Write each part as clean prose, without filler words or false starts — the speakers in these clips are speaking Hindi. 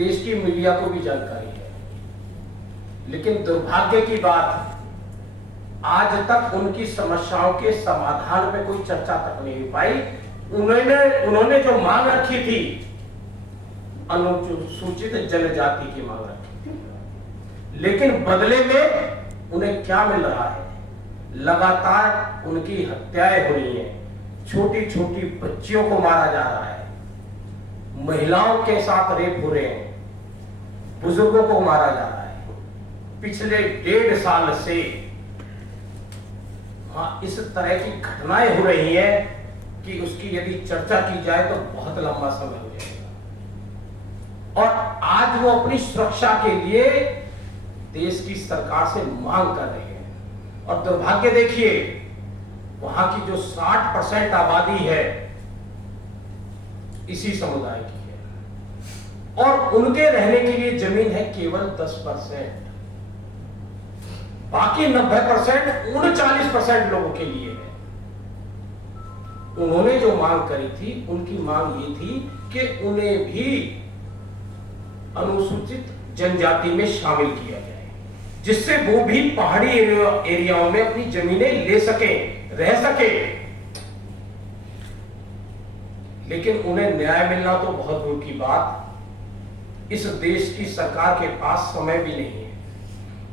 देश की मीडिया को भी जानकारी है, लेकिन दुर्भाग्य की बात आज तक उनकी समस्याओं के समाधान पे कोई चर्चा तक नहीं हो पाई। उन्होंने जो मांग रखी थी, अनुसूचित जनजाति की मांग रखी थी, लेकिन बदले में उन्हें क्या मिल रहा है? लगातार उनकी हत्याएं हो रही हैं, छोटी छोटी बच्चियों को मारा जा रहा है, महिलाओं के साथ रेप हो रहे हैं, बुजुर्गों को मारा जा रहा है। पिछले 1.5 साल से इस तरह की घटनाएं हो रही हैं कि उसकी यदि चर्चा की जाए तो बहुत लंबा समय हो जाएगा। और आज वो अपनी सुरक्षा के लिए देश की सरकार से मांग कर रहे हैं। और दुर्भाग्य देखिए, वहां की जो 60% आबादी है इसी समुदाय की है, और उनके रहने के लिए जमीन है केवल 10%। बाकी 90% 39% लोगों के लिए है। उन्होंने जो मांग करी थी, उनकी मांग ये थी कि उन्हें भी अनुसूचित जनजाति में शामिल किया जाए, जिससे वो भी पहाड़ी एरियाओं में अपनी जमीनें ले सके, रह सके। लेकिन उन्हें न्याय मिलना तो बहुत दूर की बात, इस देश की सरकार के पास समय भी नहीं है।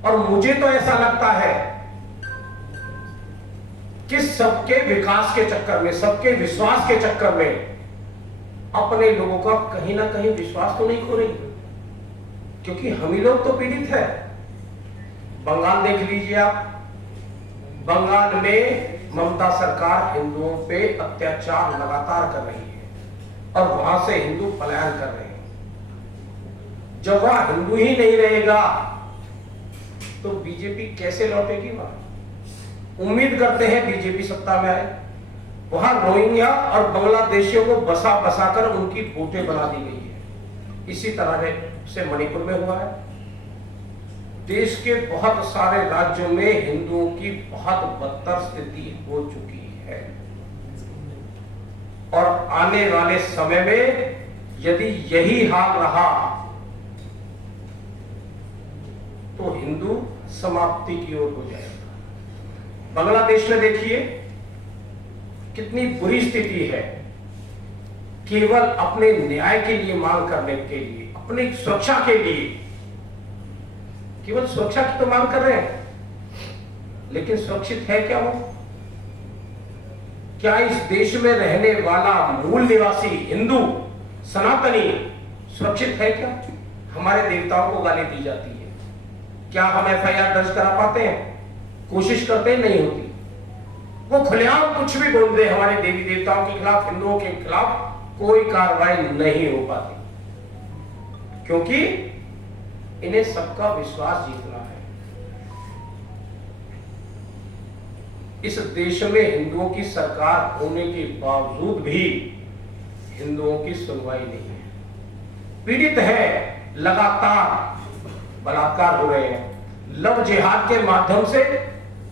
और मुझे तो ऐसा लगता है कि सबके विकास के चक्कर में, सबके विश्वास के चक्कर में अपने लोगों का कहीं ना कहीं विश्वास तो नहीं खो रही, क्योंकि हम ही लोग तो पीड़ित है। बंगाल देख लीजिए आप, बंगाल में ममता सरकार हिंदुओं पे अत्याचार लगातार कर रही है और वहां से हिंदू पलायन कर रहे हैं। जब वहां हिंदू ही नहीं रहेगा तो बीजेपी कैसे लौटेगी वहां? उम्मीद करते हैं बीजेपी सत्ता में आए। वहां रोहिंग्या और बांग्लादेशियों को बसा बसाकर उनकी वोटें बना दी गई है। इसी तरह से मणिपुर में हुआ है। देश के बहुत सारे राज्यों में हिंदुओं की बहुत बदतर स्थिति हो चुकी है, और आने वाले समय में यदि यही हाल रहा तो हिंदू समाप्ति की ओर हो जाएगा। बांग्लादेश में देखिए कितनी बुरी स्थिति है। केवल अपने न्याय के लिए मांग करने के लिए, अपनी सुरक्षा के लिए, केवल सुरक्षा की तो मांग कर रहे हैं, लेकिन सुरक्षित है क्या वो? क्या इस देश में रहने वाला मूल निवासी हिंदू सनातनी सुरक्षित है क्या? हमारे देवताओं को गाली दी जाती है, क्या हम FIR दर्ज करा पाते हैं? कोशिश करते हैं, नहीं होती। वो खुलेआम कुछ भी बोल दे हमारे देवी देवताओं के खिलाफ, हिंदुओं के खिलाफ, कोई कार्रवाई नहीं हो पाती, क्योंकि इन्हें सबका विश्वास जीतना है। इस देश में हिंदुओं की सरकार होने के बावजूद भी हिंदुओं की सुनवाई नहीं है। पीड़ित है, लगातार बलात्कार हो रहे हैं। लव जिहाद के माध्यम से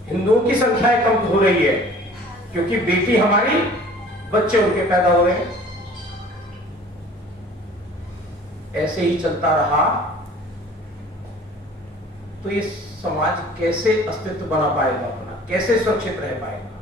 हिंदुओं की संख्या कम हो रही है, क्योंकि बेटी हमारी, बच्चे उनके पैदा हो रहे हैं। ऐसे ही चलता रहा तो ये समाज कैसे अस्तित्व बना पाएगा अपना, कैसे सुरक्षित रह पाएगा?